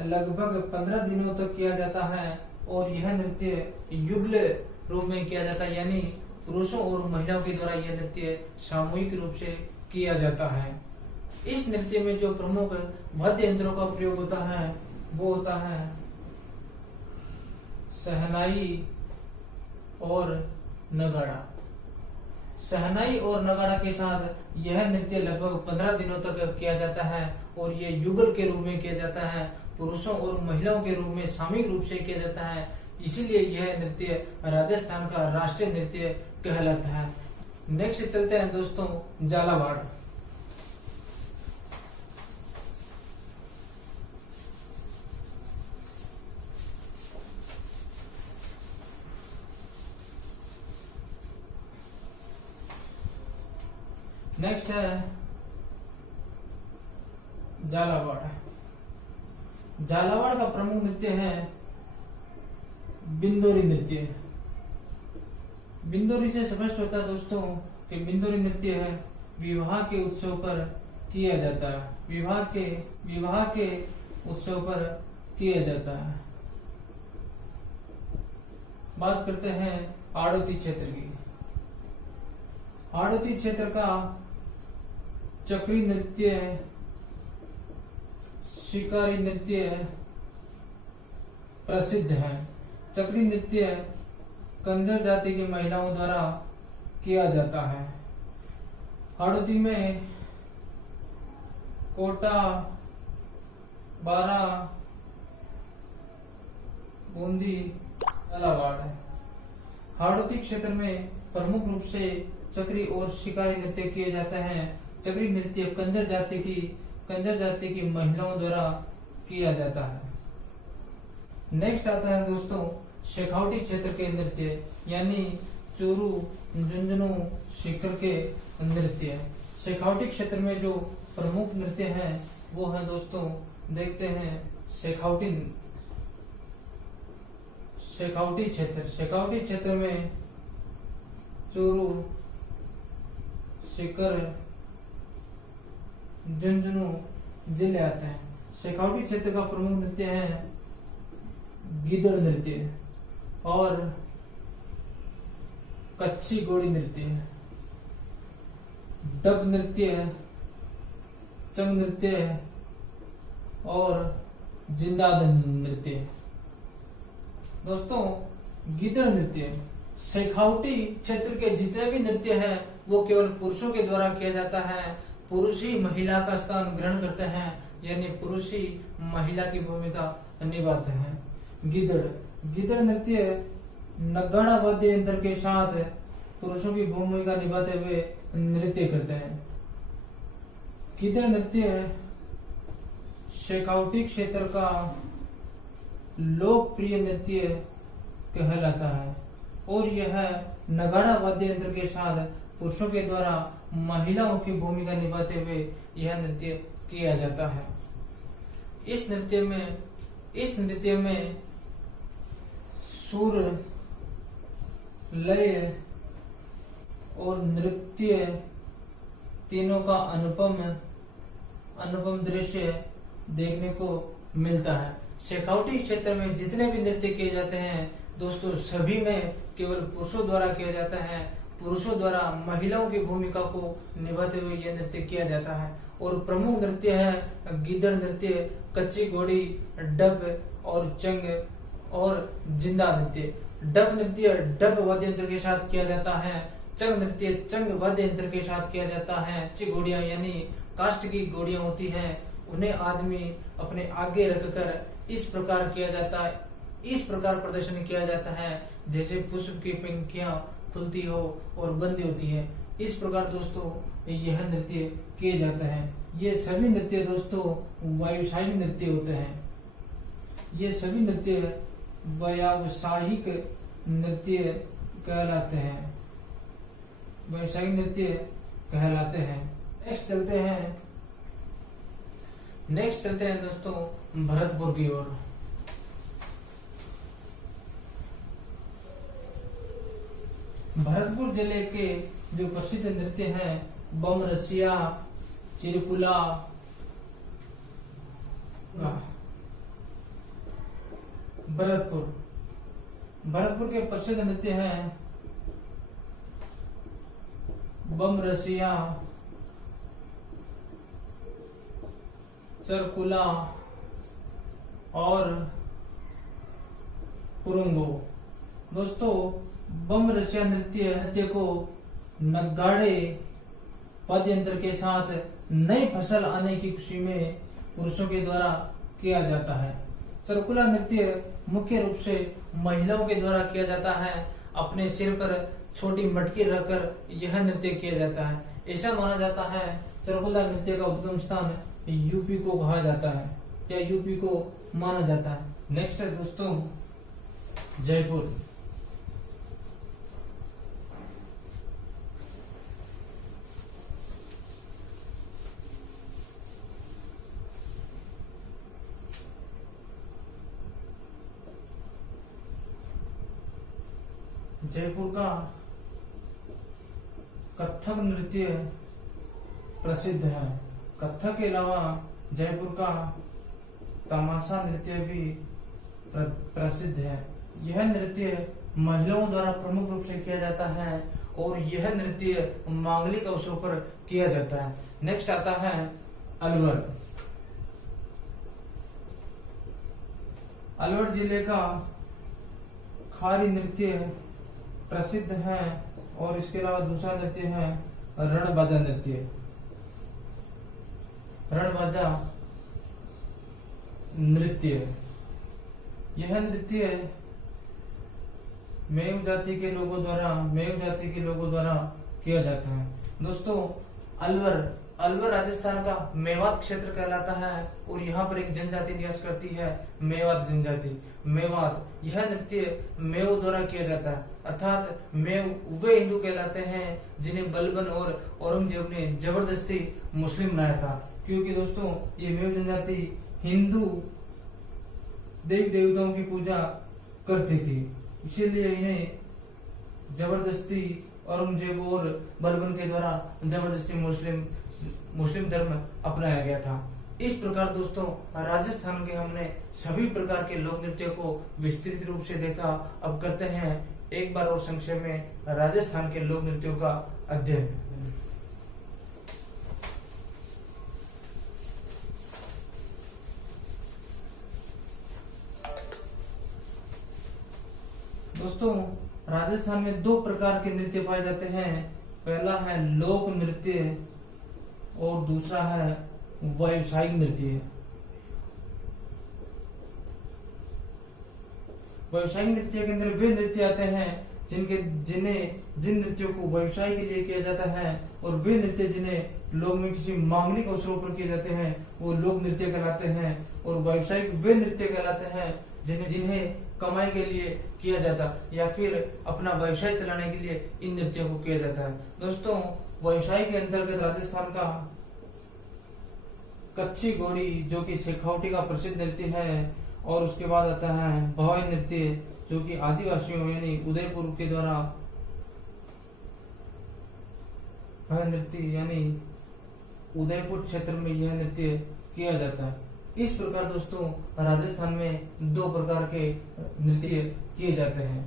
लगभग 15 दिनों तक किया जाता है और यह नृत्य युगल रूप में किया जाता है, यानी पुरुषों और महिलाओं के द्वारा यह नृत्य सामूहिक रूप से किया जाता है। इस नृत्य में जो प्रमुख वाद्य यंत्रों का प्रयोग होता है वो होता है शहनाई और नगाड़ा। शहनाई और नगाड़ा के साथ यह नृत्य लगभग 15 दिनों तक किया जाता है और यह युगल के रूप में किया जाता है, पुरुषों और महिलाओं के रूप में सामूहिक रूप से किया जाता है। इसीलिए यह नृत्य राजस्थान का राष्ट्रीय नृत्य कहलाता है। नेक्स्ट चलते हैं दोस्तों झालावाड़। नेक्स्ट है झालावाड़। झालावाड़ का प्रमुख नृत्य है बिंदोरी नृत्य। बिंदोरी से स्पष्ट होता है दोस्तों कि बिंदोरी नृत्य है विवाह के उत्सव पर किया जाता है, विवाह के उत्सव पर किया जाता है। बात करते हैं आड़ोती क्षेत्र की। आड़ोती क्षेत्र का चक्री नृत्य, शिकारी नृत्य प्रसिद्ध है। चक्री नृत्य कंजर जाति की महिलाओं द्वारा किया जाता है। हाड़ौती में कोटा, बारा, बूंदी, झालावाड़ है। हाड़ौती क्षेत्र में प्रमुख रूप से चक्री और शिकारी नृत्य किए जाते हैं। चक्री नृत्य कंजर जाति की महिलाओं द्वारा किया जाता है। नेक्स्ट आता है दोस्तों शेखावटी क्षेत्र के नृत्य, यानी चोरू, झुंझुनू, सीकर के नृत्य। शेखावटी क्षेत्र में जो प्रमुख नृत्य हैं वो है दोस्तों, देखते हैं शेखावटी क्षेत्र। शेखावटी क्षेत्र में चोरू, सीकर, झुंझुनू जिले आते हैं। शेखावटी क्षेत्र का प्रमुख नृत्य है गीदड़ नृत्य और कच्छी घोड़ी नृत्य, डब नृत्य, चंग नृत्य और जिंदादन नृत्य। दोस्तों गीदड़ नृत्य, शेखावटी क्षेत्र के जितने भी नृत्य हैं वो केवल पुरुषों के द्वारा किया जाता है। पुरुष ही महिला का स्थान ग्रहण करते हैं, यानी पुरुष ही महिला की भूमिका निभाते हैं। गिदड़ नृत्य नगाड़ा वाद्य यंत्र के साथ पुरुषों की भूमिका निभाते हुए नृत्य करते हैं। गिदड़ नृत्य शेखावटी क्षेत्र का लोकप्रिय नृत्य कहलाता है और यह नगाड़ा वाद्य यंत्र के साथ पुरुषों के द्वारा महिलाओं की भूमिका निभाते हुए यह नृत्य किया जाता है। इस नृत्य में सुर, लय और नृत्य तीनों का अनुपम दृश्य देखने को मिलता है। शेखावटी क्षेत्र में जितने भी नृत्य किए जाते हैं दोस्तों सभी में केवल पुरुषों द्वारा किया जाता है। पुरुषों द्वारा महिलाओं की भूमिका को निभाते हुए यह नृत्य किया जाता है और प्रमुख नृत्य है गिदड़ नृत्य, कच्ची घोड़ी, डब और चंग और जिंदा नृत्य। डब नृत्य डब वाद्य यंत्र के साथ किया जाता है। चंग नृत्य चंग वाद्य यंत्र के साथ किया जाता है। कच्ची घोड़ियां यानी काष्ठ की घोड़ियां होती हैं, उन्हें आदमी अपने आगे रखकर इस प्रकार किया जाता है, इस प्रकार प्रदर्शन किया जाता है जैसे पुष्प की पंखियां खुलती हो और बंदी होती है। इस प्रकार दोस्तों यह नृत्य किए जाते हैं। ये सभी नृत्य दोस्तों व्यावसायिक नृत्य होते हैं। ये सभी नृत्य व्यावसायिक नृत्य कहलाते हैं, व्यावसायिक नृत्य कहलाते हैं। नेक्स्ट चलते हैं दोस्तों भरतपुर की ओर। भरतपुर जिले के जो प्रसिद्ध नृत्य हैं बम रसिया, चिरकुला, भरतपुर भरतपुर के प्रसिद्ध नृत्य हैं बम रसिया, चरकुला और पुरुंगो। दोस्तों, बम रसिया नृत्य को नगाड़े वाद्य यंत्र के साथ नई फसल आने की खुशी में पुरुषों के द्वारा किया जाता है। चरकुला नृत्य मुख्य रूप से महिलाओं के द्वारा किया जाता है। अपने सिर पर छोटी मटकी रखकर यह नृत्य किया जाता है। ऐसा माना जाता है चरकुला नृत्य का उद्गम स्थान यूपी को कहा जाता है या यूपी को माना जाता है। नेक्स्ट है दोस्तों जयपुर। जयपुर का कथक नृत्य प्रसिद्ध है। कथक के अलावा जयपुर का तमाशा नृत्य भी प्रसिद्ध है। यह नृत्य महिलाओं द्वारा प्रमुख रूप से किया जाता है और यह नृत्य मांगलिक अवसरों पर किया जाता है। नेक्स्ट आता है अलवर। अलवर जिले का खारी नृत्य प्रसिद्ध है और इसके अलावा दूसरा नृत्य है रणबाजा नृत्य। रणबाजा नृत्य, यह नृत्य मेव जाति के लोगों द्वारा किया जाता है। दोस्तों, अलवर राजस्थान का मेवात क्षेत्र कहलाता है और यहाँ पर एक जनजाति निवास करती है, मेवात जनजाति। मेवात, यह नृत्य मेव द्वारा किया जाता है, अर्थात मेव वे हिंदू कहलाते हैं जिन्हें बलबन और औरंगजेब ने जबरदस्ती मुस्लिम बनाया था। क्योंकि दोस्तों, ये मेव जनजाति हिंदू देवी देवताओं की पूजा करती थी, इसीलिए इन्हें जबरदस्ती औरंगजेब और बलबन के द्वारा जबरदस्ती मुस्लिम धर्म अपनाया गया था। इस प्रकार दोस्तों, राजस्थान के हमने सभी प्रकार के लोक नृत्य को विस्तृत रूप से देखा। अब करते हैं एक बार और संक्षेप में राजस्थान के लोक नृत्यों का अध्ययन। दोस्तों, राजस्थान में दो प्रकार के नृत्य पाए जाते हैं। पहला है लोक नृत्य और दूसरा है व्यावसायिक नृत्य। व्यावसायिक नृत्य के अंदर वे नृत्य आते हैं जिन नृत्यों को व्यवसाय के लिए किया जाता है और वे नृत्य जिन्हें लोग में किसी मांगलिक अवसरों पर किए जाते हैं वो लोक नृत्य कहलाते हैं। और व्यावसायिक वे नृत्य कहलाते हैं जिन्हें कमाई के लिए किया जाता या फिर अपना व्यवसाय चलाने के लिए इन नृत्यों को किया जाता है। दोस्तों, व्यवसाय के अंतर्गत राजस्थान का कच्ची घोड़ी जो कि शेखावटी का प्रसिद्ध नृत्य है, और उसके बाद आता है भवाई नृत्य जो कि आदिवासियों यानी उदयपुर के द्वारा भवाई नृत्य यानी उदयपुर क्षेत्र में यह नृत्य किया जाता है। इस प्रकार दोस्तों, राजस्थान में दो प्रकार के नृत्य किए जाते हैं।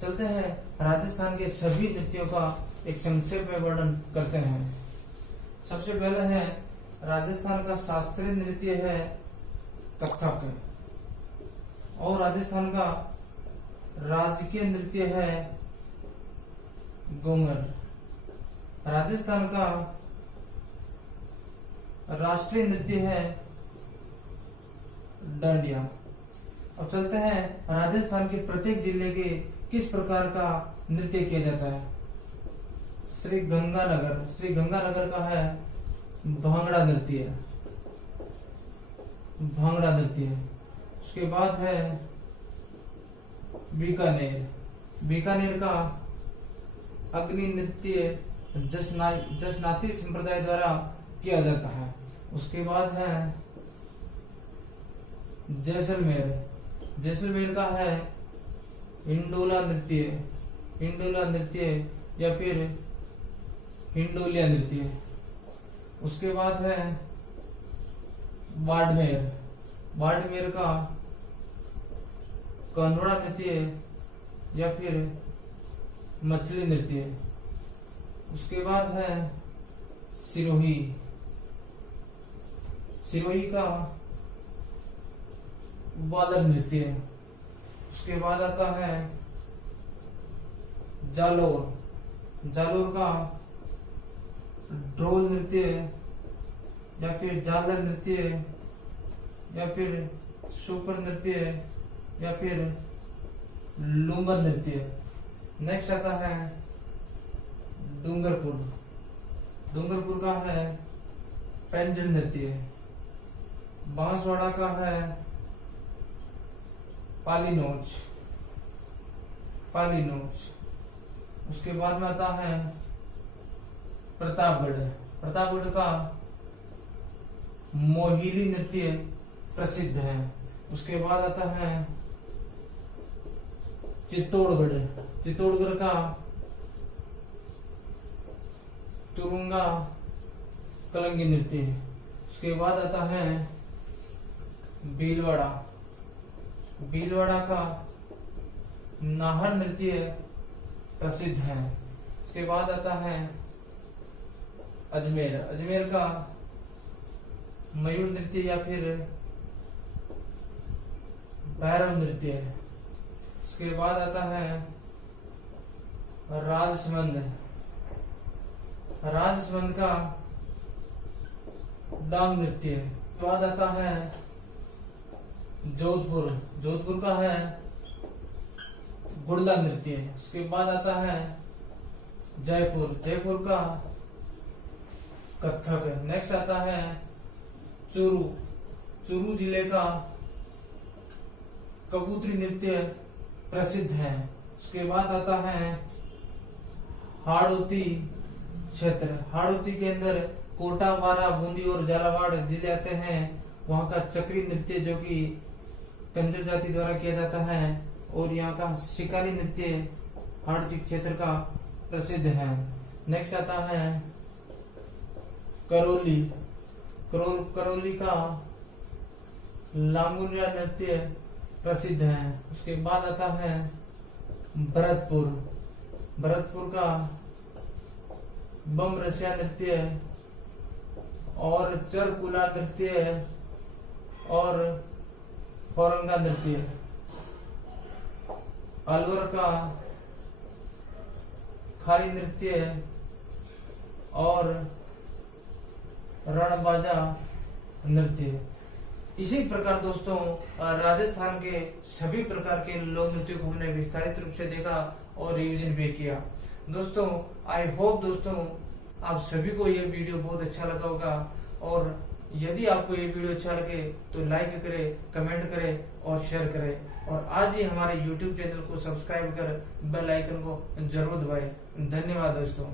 चलते हैं राजस्थान के सभी नृत्यों का एक संक्षेप में वर्णन करते हैं। सबसे पहले है राजस्थान का शास्त्रीय नृत्य है कथक, और राजस्थान का राजकीय नृत्य है घूमर। राजस्थान का राष्ट्रीय नृत्य है डांडिया। अब चलते हैं राजस्थान के प्रत्येक जिले के किस प्रकार का नृत्य किया जाता है। श्री गंगानगर का है भांगड़ा नृत्य। उसके बाद है बीकानेर का अग्नि नृत्य जसनाती संप्रदाय द्वारा किया जाता है। उसके बाद है जैसलमेर का है हिंडोला नृत्य या फिर हिंडोलिया नृत्य। उसके बाद है बाड़मेर का कानोड़ा नृत्य या फिर मछली नृत्य। उसके बाद है सिरोही। सिरोही का वादन नृत्य। उसके बाद आता है जालोर। जालोर का ढोल नृत्य या फिर झालर नृत्य या फिर सुपर नृत्य या फिर लूम्बर नृत्य। नेक्स्ट आता है डूंगरपुर। डूंगरपुर का है पेंजल नृत्य। बांसवाड़ा का है पालीनोच। पालीनोच। उसके बाद में आता है प्रतापगढ़। प्रतापगढ़ का मोहिनी नृत्य प्रसिद्ध है। उसके बाद आता है चित्तौड़गढ़। चित्तौड़गढ़ का तुरुंगा कलंगी नृत्य। उसके बाद आता है भीलवाड़ा। भीलवाड़ा का नाहर नृत्य प्रसिद्ध है। उसके बाद आता है अजमेर। अजमेर का मयूर नृत्य या फिर भैरव नृत्य। उसके बाद आता है राजसमंद। राजसमंद का डांग नृत्य। उसके बाद आता है जोधपुर। जोधपुर का है गुड़ला नृत्य। उसके बाद आता है जयपुर। जयपुर का कथक। नेक्स्ट आता है चूरू। चूरू जिले का कबूतरी नृत्य प्रसिद्ध है। उसके बाद आता है हाड़ौती क्षेत्र। हाड़ौती के अंदर कोटा, बारा, बूंदी और झालावाड़ जिले आते हैं। वहां का चक्री नृत्य जो कि कंजर जाति द्वारा किया जाता है और यहाँ का शिकारी नृत्य हाड़ौती क्षेत्र का प्रसिद्ध है। नेक्स्ट आता है करौली। करौली का लांगुरिया नृत्य प्रसिद्ध है। उसके बाद आता है भरतपुर। भरतपुर का बम रसिया नृत्य और चरकुला नृत्य और औरंगा नृत्य। अलवर का खारी नृत्य और रणबाजा नृत्य। इसी प्रकार दोस्तों राजस्थान के सभी प्रकार के लोक नृत्य को हमने विस्तारित रूप से देखा और रिवीजन भी किया। दोस्तों आई होप दोस्तों आप सभी को ये वीडियो बहुत अच्छा लगा होगा और यदि आपको ये वीडियो अच्छा लगे तो लाइक करें, कमेंट करें और शेयर करें और आज ही हमारे YouTube चैनल को सब्सक्राइब कर बेल आइकन को जरूर दबाएं। धन्यवाद दोस्तों।